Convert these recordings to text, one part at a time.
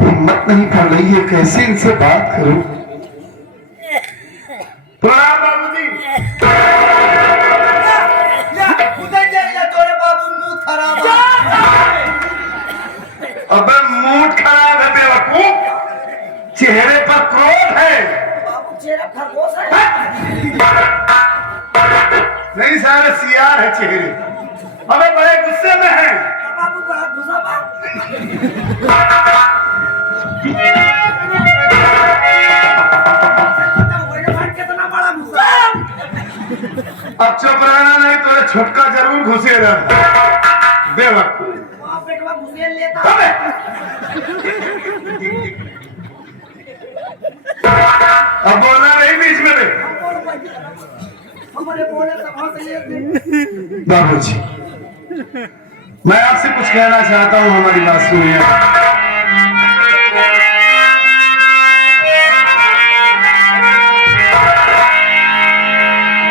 हिम्मत नहीं पड़ रही है, कैसे इनसे बात करूं। प्रणाम बाबूजी। तोरे बाबू मुंह खराब अबे मूड खराब है बेवकूफ, चेहरे पर क्रोध है। बाबू चेहरा खरगोश है। नहीं सारे सियार है चेहरे। अबे बड़े गुस्से में है। बाबू का हाथ घुसा बा। कितना बड़ा गुस्सा। अब चुप रहना, नहीं तो छुटका जरूर घुसेगा बेवकूफ। वहाँ पेटवा घुसेल लेता। अबे अब बोलना नहीं बीच में बे। हमारे बोले तो वहाँ से ले। बाबूजी, मैं आपसे कुछ कहना चाहता हूँ, हमारी बात सुनिए।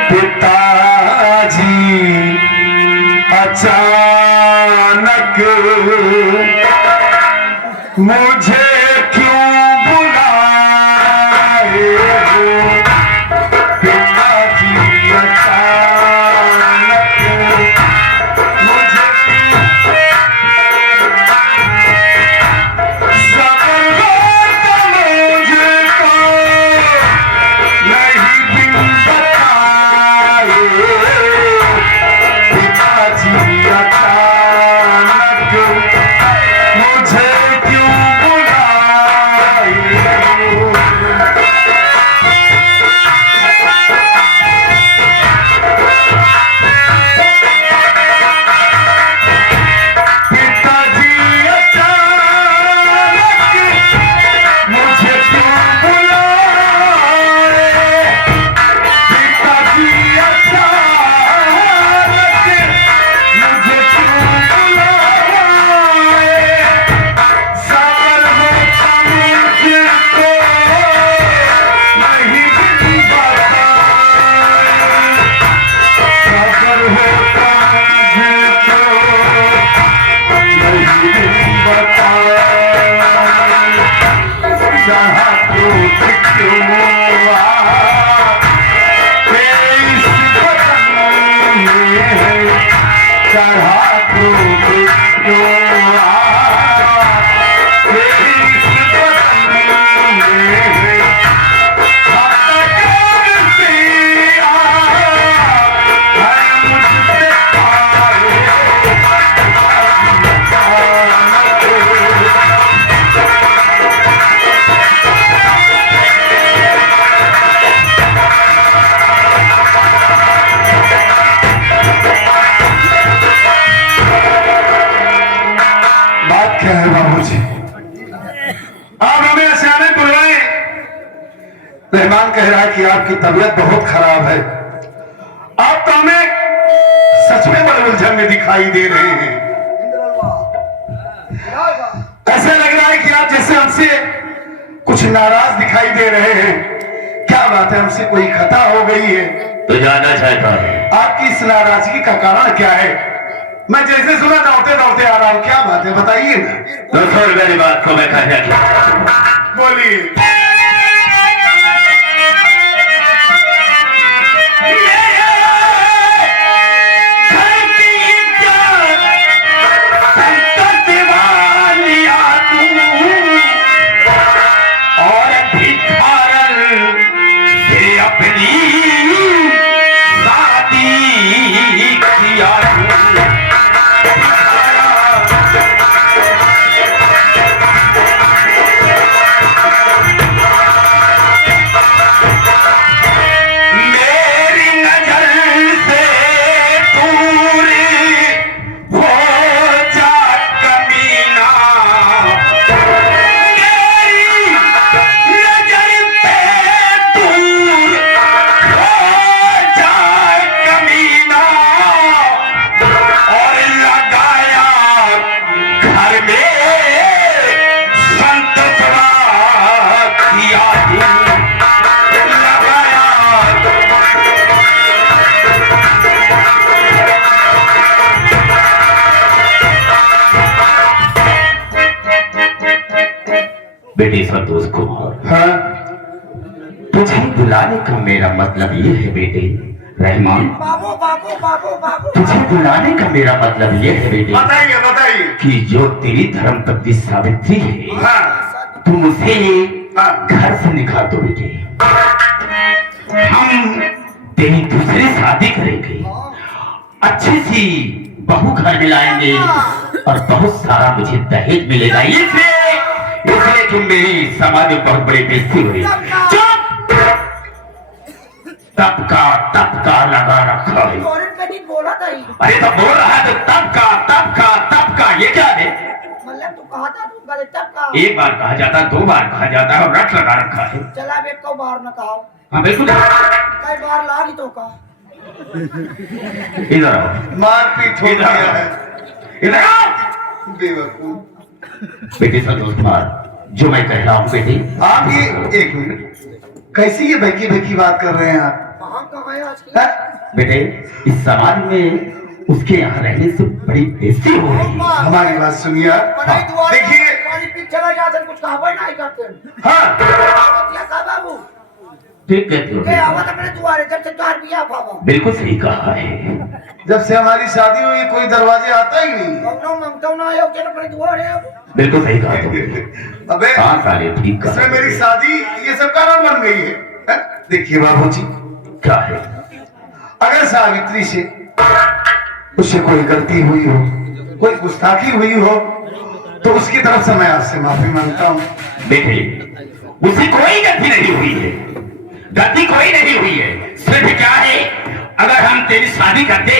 पिताजी अचानक मुझे क्यों बुलाए हो? पिताजी अचानक मुझे सब लोग मुझको नहीं बिन बताए। पिताजी अचानक मुझे क्यों बुलाए हो? पिताजी अचानक मुझे क्यों बुलाए? पिताजी अचानक मुझे क्यों बुलाए? सबर होता मुझको नहीं बिन बताए। सबर होता मुझको नहीं बिन बताए। जहाँ क्रोध क्यों हुआ इस बदन में है, चढ़ा क्रोध क्यों हुआ इस बदन में है। करती है मुझसे पाए। बात क्या है बाबूजी? आप हमें अचानक बुलाए। रहमान कह रहा है कि आपकी तबीयत बहुत खराब है। आप तो हमें सच में बड़े उलझन में दिखाई दे रहे हैं। ऐसा लग रहा है कि आप जैसे हमसे कुछ नाराज दिखाई दे रहे हैं। क्या बात है, हमसे कोई खता हो गई है? तो जानना चाहता है आपकी इस नाराजगी का कारण क्या है? मैं जैसे सुना दौड़ते दौड़ते आ रहा हूँ, क्या बात है बताइए ना। तो छोड़ मेरी बात को, मैं कहना बोलिए। और भिखारन से अपनी शादी किया बेटे संतोष कुमार, हाँ तुझे बुलाने का मेरा मतलब ये है बेटे रहमान, बाबू बाबू बाबू बाबू तुझे बुलाने का मेरा मतलब ये है बेटे बताइए बताइए। कि जो तेरी धर्म पत्नी सावित्री है, हाँ तुम उसे हाँ। घर से निकाल दो बेटे। हम तेरी दूसरी शादी करेंगे, अच्छी सी बहू घर में लाएंगे और बहुत सारा मुझे दहेज मिलेगा। इसलिए कि मेरी समाज में बहुत बड़ी बेइज्जती हो रही है। चुप! तबका लगा रखा है। फौरन कभी बोला था ही अरे तो बोल रहा है तो तबका ये क्या है? मतलब तू कहा था तू गलत तब कहा एक बार कहा जाता, दो बार कहा जाता है और रट लगा रखा है। चला बे को बार न कहा हाँ बिल्कुल। कई बार लागी तो कहा इधर आओ, मारपीट हो इधर गया आओ, है। इधर आओ। बेवकूफ। बेटे संतोष कुमार, जो मैं कह रहा हूँ बेटे, आप ये एक मिनट, कैसी ये बहकी बात कर रहे हैं आप? कहाँ कहाँ है आज की हैं? बेटे इस समाज में उसके यहाँ रहने से बड़ी बेइज्जती हो रही है। हमारी बात सुनिए आप। बनाई दुआ देखिए पानी पी चला जाता कुछ कहा नहीं करते हाँ क्या कहा बाबू ठीक कहते हो के बेटा। आवाज अपने दुआरे जब से द्वार पिया बाबा बिल्कुल सही कहा है। जब से हमारी शादी हुई कोई दरवाजे आता ही नहीं। कौनो मंगतो ना आयो के अपने दुआरे अब बिल्कुल सही कहा तुमने। अबे हाँ साले ठीक कहा। इसमें मेरी शादी ये सब कारण बन गई है, हैं? देखिए बाबूजी, क्या है? अगर सावित्री से उससे कोई गलती हुई हो, कोई गुस्ताखी हुई हो, तो उसकी तरफ से मैं आपसे माफी मांगता हूँ। देखिए उसे कोई गलती नहीं हुई है, गलती कोई नहीं हुई है। सिर्फ क्या है, अगर हम तेरी शादी करते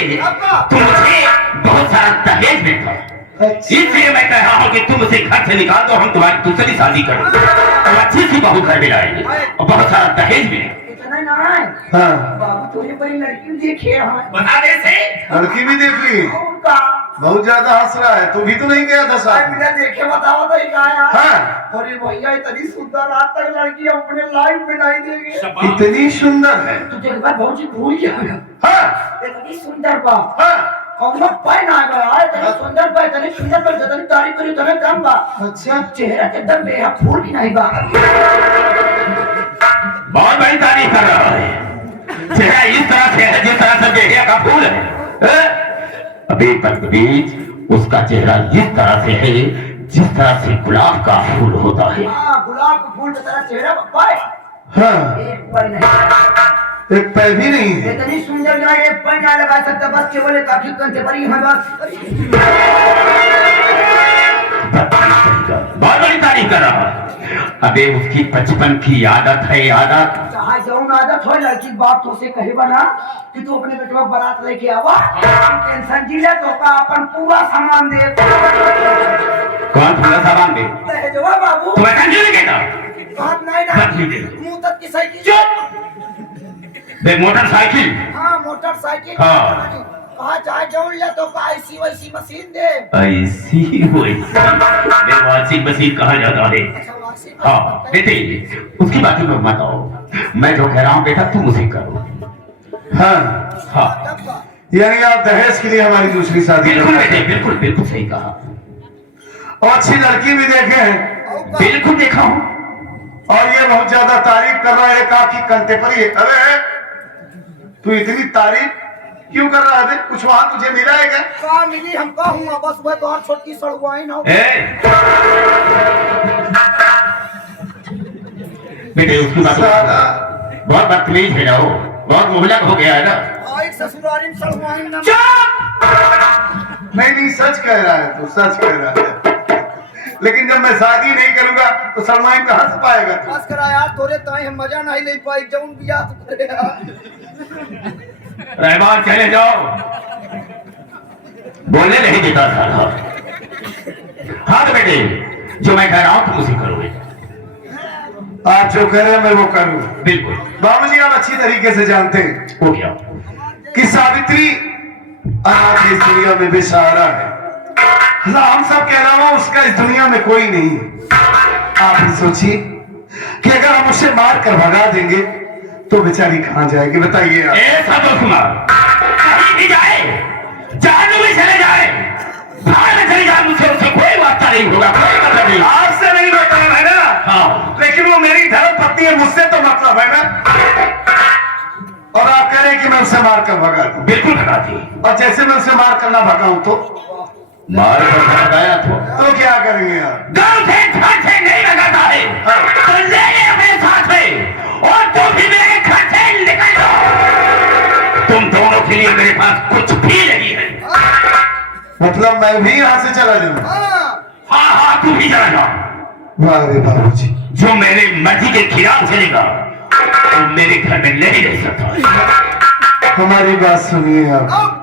तो मुझे बहुत सारा दहेज मिलता। इसलिए मैं कह रहा हूँ कि तुम उसे घर से निकाल दो, हम तुम्हारी दूसरी शादी करो और अच्छी सी बहू घर में लाएंगे और बहुत सारा दहेज मिलेगा। इतना ना है हाँ बाबू तुझे बड़ी लड़की देखी है बता दे से लड़की भी देख ली, उनका बहुत ज्यादा हंस रहा है। तू भी तो नहीं गया था साथ में? बिना देखे बताओ तो क्या यार हाँ अरे भैया इतनी सुंदर आज तक लड़की अपने लाइफ में नहीं देगी इतनी सुंदर है। तुझे एक बार बहुत जी भूल गया हाँ इतनी सुंदर बा हाँ कौन पाए ना गया इतनी सुंदर बा इतनी सुंदर बा जितनी तारीफ करी उतना कम बा अच्छा चेहरा के एकदम बेहद फूल भी नहीं बा बहुत बड़ी तारीफ कर रहा है। चेहरा इस तरह से है जिस तरह से बेहया का फूल है। अभी तक बीच उसका चेहरा इस तरह से है जिस तरह से गुलाब का फूल होता है। हाँ गुलाब के फूल की तरह चेहरा पाए हाँ एक पर नहीं एक पैर भी नहीं है। इतनी सुंदर गाय एक पर ना लगा सकता बस केवल एक आंखें कंटेम्पररी है बस बहुत बड़ी तारीफ कर रहा है। अबे उसकी बचपन की आदत है, आदत। चाहे जौन आदत हो लड़की बाप तो उसे कहे बना कि तू अपने बेटवा बारात लेके आवा टेंशन जी ले तो का अपन पूरा सामान दे कौन पूरा सामान दे? दहेजवा बाबू तुम्हें क्यों नहीं कहता? बात नहीं बात नहीं दे। ना मुंह तक की साइकिल चुप! देख मोटरसाइकिल, हाँ मोटरसाइकिल हाँ। कहा चाहे जौन ले तो का ऐसी वैसी मशीन दे ऐसी वैसी वॉशिंग मशीन कहा जाता है। अच्छा वासी हाँ बेटे उसकी बात में मत आओ, मैं जो कह रहा हूँ बेटा तुम उसे करो। हाँ हाँ यानी आप दहेज के लिए हमारी दूसरी शादी बिल्कुल कर रहे बेटे, बिल्कुल बिल्कुल सही कहा। हैं। और अच्छी लड़की भी देखे हैं बिल्कुल देखा हूँ। और ये बहुत ज्यादा तारीफ कर रहा है, काफी कंटेम्पररी है। अरे तू इतनी तारीफ क्यों कर रहा है? कुछ वहां तुझे मिला है क्या? का मिली हम कहूँगा बस वह तो और छोटी सड़ुआई ना हो बेटे उसकी बात साला बहुत बदतमीज है ना, वो बहुत मुहलक हो गया है ना। आई ससुरारी में सड़ुआई ना नहीं सच कह रहा है, तू सच कह रहा है। लेकिन जब मैं शादी नहीं करूंगा तो सलमान कहाँ से पाएगा तू? बस करा यार तोरे ताई हम मजा नहीं ले पाई जौन बिया तो करे यार रहमान चले जाओ, बोलने नहीं देता था। हाँ तो बेटे जो मैं कह रहा हूँ तुम उसे करोगे। आप जो कह रहे हैं मैं वो करूँ। बिल्कुल। बाबूजी आप अच्छी तरीके से जानते हैं हो गया कि सावित्री आज इस दुनिया में बेसहारा है। हम सब के अलावा उसका इस दुनिया में कोई नहीं है। आप ही सोचिए कि अगर हम उसे मार कर भगा देंगे तो बेचारी कहाँ जाएगी बताइए आप। संतोष कुमार कहीं भी जाए, जहां भी चले जाए, बाहर में चले जाए, मुझसे उससे कोई वास्ता नहीं होगा, कोई मतलब नहीं। आपसे नहीं बताया है ना, है ना? और आप कह रहे हैं कि मैं उसे मार कर भगा दूं। बिल्कुल भगाती। और जैसे मैं उसे मार कर ना भगाऊं तो मार कर भगाया तो क्या करेंगे आप? गांव से घर से नहीं भगाता है तो ले ले अपने साथ में और तुम भी मेरे घर से निकल जाओ। तुम दोनों के लिए मेरे पास कुछ भी नहीं है। मतलब मैं भी यहाँ से चला जाऊं? हाँ हाँ तू भी चला जा। अरे बाबूजी, जो मेरे मर्जी के खिलाफ चलेगा तो मेरे घर में नहीं रह सकता। हमारी बात सुनिए आप।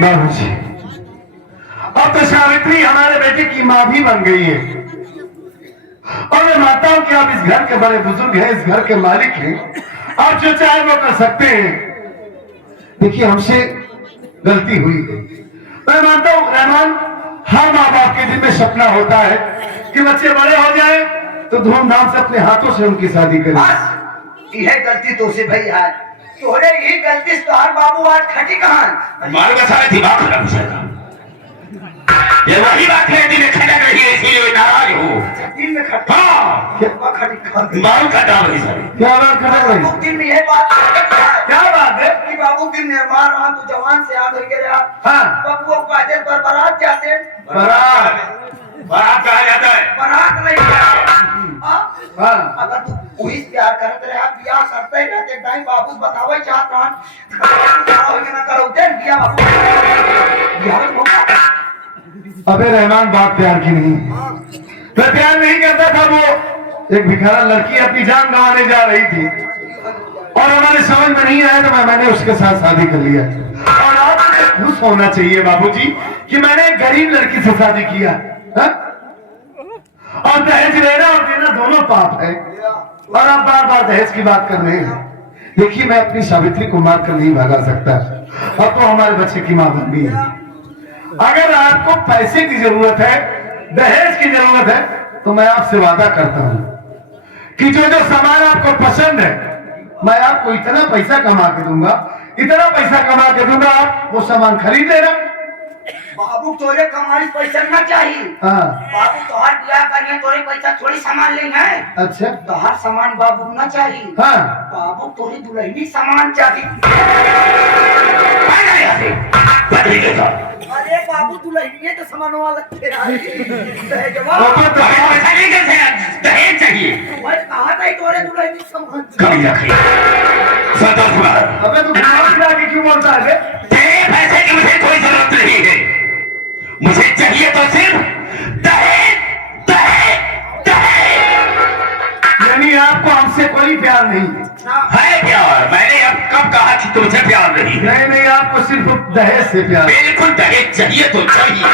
बाबूजी, अब तो सावित्री हमारे बेटे की माँ भी बन गई है। और मैं मानता हूं कि आप इस घर के बड़े बुजुर्ग हैं, इस घर के मालिक हैं, आप जो चाहे वो कर सकते हैं। देखिए हमसे गलती हुई है। मैं मानता हूं रहमान, हर माँ बाप के दिल में सपना होता है कि बच्चे बड़े हो जाए तो धूमधाम से अपने हाथों से उनकी शादी करें। यह गलती तो से भाई है, तोरे ये गलती से तोहर बाबू आज खटी कहां? मारो का सारा दिमाग खराब हो जाएगा। ये वही बात है दिल में खटक रही है इसीलिए नाराज हो। दिल में खटक? हाँ क्या खटक? मारू खटा रही सर। क्या बात खटक रही? बाबू दिल में यह बात क्या बात है कि बाबू दिल निर्माण रहा तो जवान से आ गए रहा। हाँ बाबू पैदल पर बारात जाते हैं। बारात कहा जाता है? बारात नहीं हाँ अगर तू वही प्यार करते रहा, बियाह करते ही रहते टाइम बाबू बतावे चाहत रहा हो के ना करो दे बियाह बाबू बियाह होगा। अबे रहमान, बात प्यार की नहीं, मैं प्यार नहीं करता था। वो एक भिखारा लड़की अपनी जान गंवाने जा रही थी और हमारे समझ में नहीं आया तो मैंने उसके साथ शादी कर लिया। और आप खुश होना चाहिए बाबूजी कि मैंने एक गरीब लड़की से शादी किया है? और दहेज लेना और देना दोनों पाप है। और आप बार बार दहेज की बात कर रहे हैं। देखिए मैं अपनी सावित्री को मार कर नहीं भगा सकता। अब तो हमारे बच्चे की मां बन गई है। अगर आपको पैसे की जरूरत है, दहेज की जरूरत है, तो मैं आपसे वादा करता हूं कि जो जो सामान आपको पसंद है मैं आपको इतना पैसा कमा के दूंगा, इतना पैसा कमा के दूंगा, आप वो सामान खरीद लेना। बाबू तोरे कमाई पैसा ना चाहिए। हाँ बाबू तोहर बियाह करिए तोरे पैसा थोड़ी सामान लेंगे। अच्छा तोहर सामान बाबू ना चाहिए। हाँ बाबू तोरी दुल्हनी सामान चाहिए। अरे बाबू दुल्हनी तो सामान वाला दहेज चाहिए। कहा था तोरे दुल्हनी सामान कभी रखिए संतोष कुमार। अबे तू घुमा के क्यों बोलता है? तेरे पैसे की मुझे कोई जरूरत नहीं है। मुझे चाहिए तो सिर्फ दहेज दहेज दहेज। यानी आपको हमसे कोई प्यार नहीं है? प्यार मैंने अब कब कहा कि तुमसे प्यार नहीं है? नहीं, आपको सिर्फ दहेज से प्यार, बिल्कुल दहेज चाहिए तो चाहिए,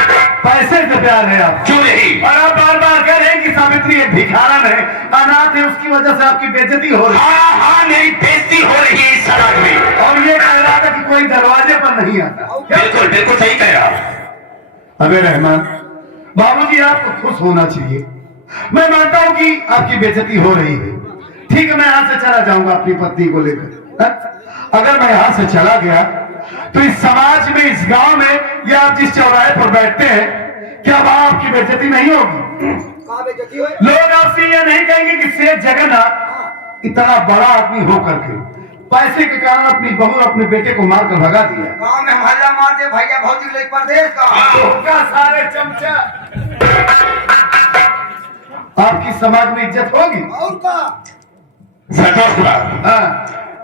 पैसे से प्यार है आप। क्यों नहीं? और आप बार बार कह रहे हैं कि सावित्री एक भिखारन है, अनाथ है, उसकी वजह से आपकी बेइज्जती हो रही है। हाँ हाँ मेरी बेइज्जती हो रही है इस सड़क में। और ये कह रहा था कि कोई दरवाजे पर नहीं आता। बिल्कुल बिल्कुल सही कह रहा। अबे रहमान, बाबूजी आपको खुश होना चाहिए। मैं मानता हूँ कि आपकी बेइज्जती हो रही है। ठीक है, मैं यहाँ से चला जाऊंगा अपनी पत्नी को लेकर। अगर मैं यहाँ से चला गया तो इस समाज में, इस गांव में, या आप जिस चौराहे पर बैठते हैं, क्या वहां आपकी बेइज्जती नहीं होगी? लोग आपसे यह नहीं कहेंगे कि शेख जगन्नाथ इतना बड़ा आदमी होकर के पैसे के कारण अपनी बहू और अपने बेटे को मारकर भगा दिया। गाँव में हल्ला मार दे भैया भौजी ले परदेश का। का सारे चमचा आपकी समाज में इज्जत होगी। और का संतोष कुमार, हाँ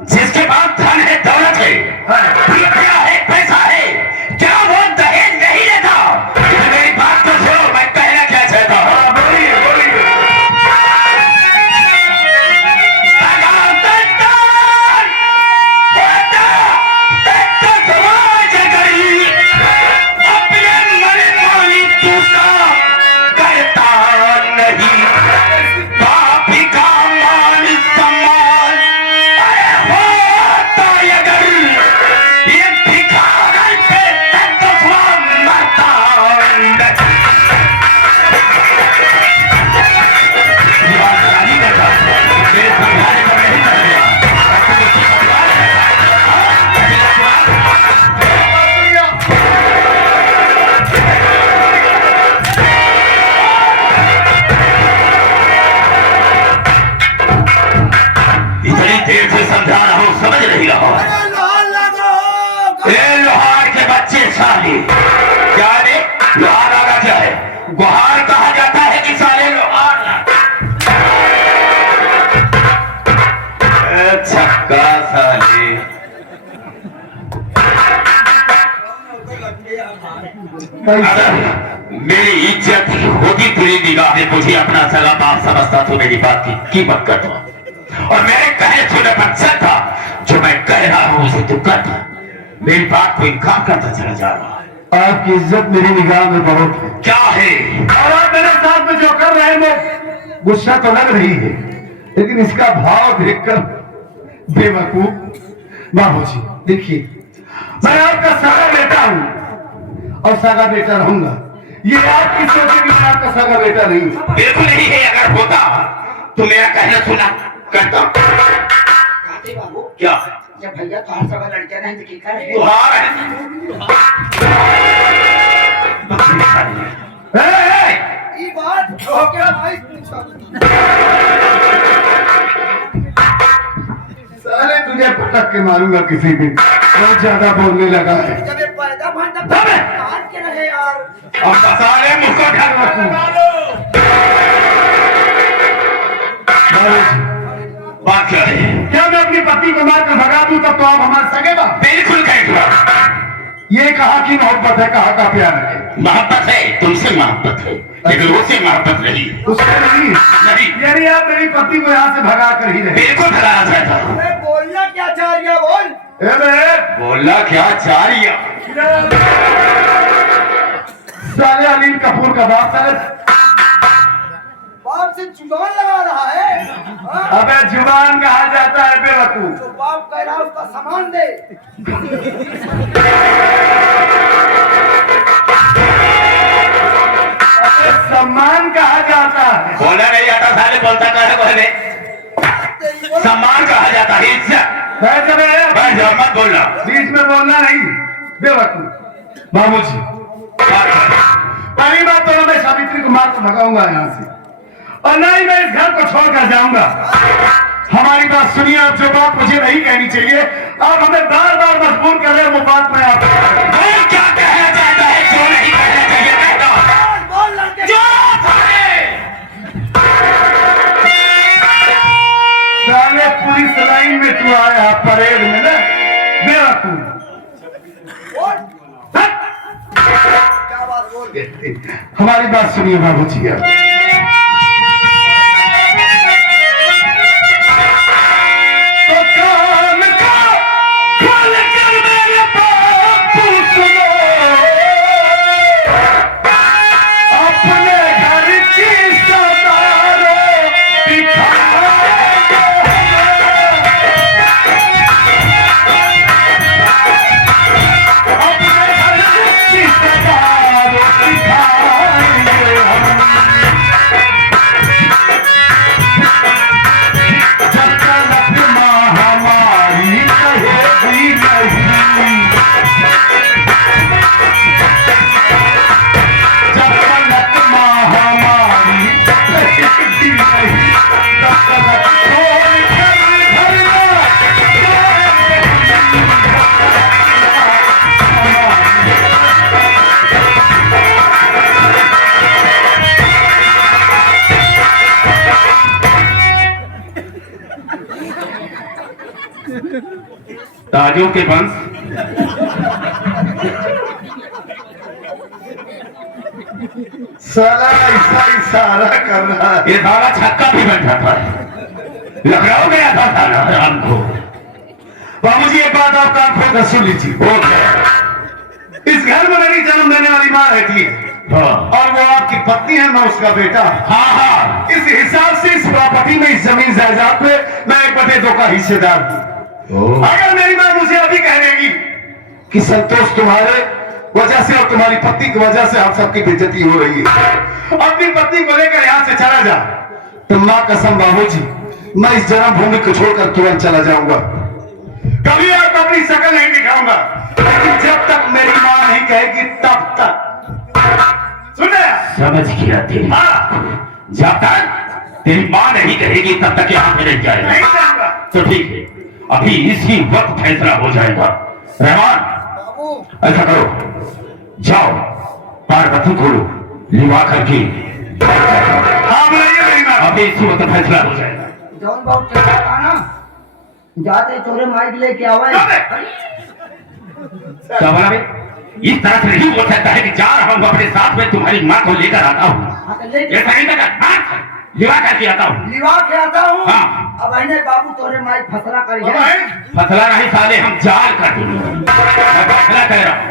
जिसके पास धन है, दौलत है, रुपया है, पैसा है, क्या वो दहेज नहीं लेता? मेरी बात तो सुनो, मैं कहना क्या चाहता हूँ। बोलिए बोलिए। समझा रहा हूँ, समझ नहीं रहा हूँ। लोहार के बच्चे साले, क्या रे लोहार आगा क्या है? गुहार कहा जाता है कि साले लोहार? छक्का साले। अगर मेरी इज्जत होगी तेरी निगाह में, मुझे अपना सगा बाप समझता तो मेरी बात की कीमत करता, और मेरे कहे सुने पर चलता। जो मैं कह रहा हूँ उसे तू करता, मेरी बात को इनकार करता चला जा रहा है। आपकी इज्जत मेरी निगाह में बहुत है। क्या है? और आप मेरे साथ में जो कर रहे हैं वो गुस्सा तो लग रही है, लेकिन इसका भाव देखकर बेवकूफ। बाबूजी देखिए, मैं आपका सागा बेटा हूँ और सागा बेटा रहूंगा। ये आपकी सोचे कि मैं आपका सागा बेटा नहीं हूँ। बिल्कुल नहीं है। अगर होता तो मेरा कहना सुना करता। काते बाबू क्या? जब भैया तो हर सब लड़के नहीं तो क्या करे? लोहार है। ये बात हो क्या भाई? साले तुझे पटक के मारूंगा किसी दिन, बहुत ज्यादा बोलने लगा है। जब ये पैदा भांटा काट के रहे यार। अब साले मुझको ढक बात क्या है? क्या मैं अपनी पत्नी को मारकर भगा दूं तब तो आप हमारे सगे बाप? बिल्कुल कह। ये कहा कि मोहब्बत है, कहा का प्यार है। मोहब्बत है, तुमसे मोहब्बत है, लेकिन उससे मोहब्बत नहीं। उससे नहीं। यानी आप मेरी पत्नी को यहाँ से भगा कर ही रहे। बिल्कुल भगाना चाहता हूँ। बोलना क्या चाह रही है? बोल। बोलना क्या चाह रही है? साले अलीम कपूर का बाप साले बाप से जुबान लगा रहा है। हाँ? अबे जुबान कहा जाता है बेवकूफ। तो बाप कह रहा है उसका सामान दे। अबे सम्मान कहा जाता है। बोलना नहीं आता साले, बोलता कहा बोले। सम्मान कहा जाता है, इज्जत। बस जाओ, मत बोलना। बीच में बोलना नहीं बेवकूफ। बाबूजी पहली बात तो मैं सावित्री को मार कर भगाऊंगा यहाँ से, और ना ही मैं इस घर को छोड़कर जाऊंगा। हमारी बात सुनिए, आप जो बात मुझे नहीं कहनी चाहिए, आप हमें बार बार मजबूर कर रहे हैं, वो बात मैं आपको क्या कहना चाहता है, जो नहीं कहना चाहिए कहता। बोल लड़के। साले पुलिस लाइन में तू आया परेड में ना बेवकूफ। क्या बात बोल? हमारी बात सुनिए बाबूजी आप। तो कान का खोल कर मेरे बात तू सुनो, अपने घर की सदारो अपने घर की सदारो दिखाएंगे हम। ताजों के वंश साला ऐसा इशारा कर रहा है। ये साला छक्का भी बन जाता है। लखनऊ गया था साला राम को। बाबूजी एक बात आप कान खोल कर सुन लीजिए। वो क्या? इस घर में मेरी जन्म देने वाली माँ रहती है हाँ और वो आपकी पत्नी है, मैं उसका बेटा। हाँ हाँ। इस हिसाब से इस प्रॉपर्टी में, इस जमीन जायदाद पे मैं 1/2 का हिस्सेदार हूँ। अगर मेरी माँ मुझे अभी कह देगी कि संतोष तुम्हारे वजह से और तुम्हारी पत्नी की वजह से हम सबकी बेइज्जती हो रही है, अपनी पत्नी को लेकर यहाँ से चला जा, तो माँ कसम बाबूजी मैं इस जन्मभूमि को छोड़कर तुरंत चला जाऊंगा। कभी आपको अपनी शक्ल नहीं दिखाऊंगा, लेकिन जब तक मेरी माँ नहीं कहेगी तब तक। सुने? समझ गया तेरी हाँ। जब तक तेरी माँ नहीं कहेगी तब तक यहाँ पे नहीं जाएगा। नहीं जाऊंगा। तो ठीक है, अभी इसी वक्त फैसला हो जाएगा। रहमान ऐसा करो, जाओ पार्वती को लिवा करके हाँ बुलाइए मेरी माँ। अभी इसी वक्त फैसला हो जाएगा। जौन बाबू चला था ना, जाते चोरे माइक लेके आवे। क्या बोला बे? इस तरह से नहीं बोल सकता है कि जा रहा हूँ अपने साथ में तुम्हारी माँ को लेकर आता हूँ। हाँ, तो लेके- ये सही लगा? लिवा करके आता हूँ। लिवा के आता हूँ। हाँ। अब आइने बाबू तोरे माइक फसला कर अब आए? फसला नहीं साले, हम जाल कर देंगे। मैं फैसला कह रहा हूँ।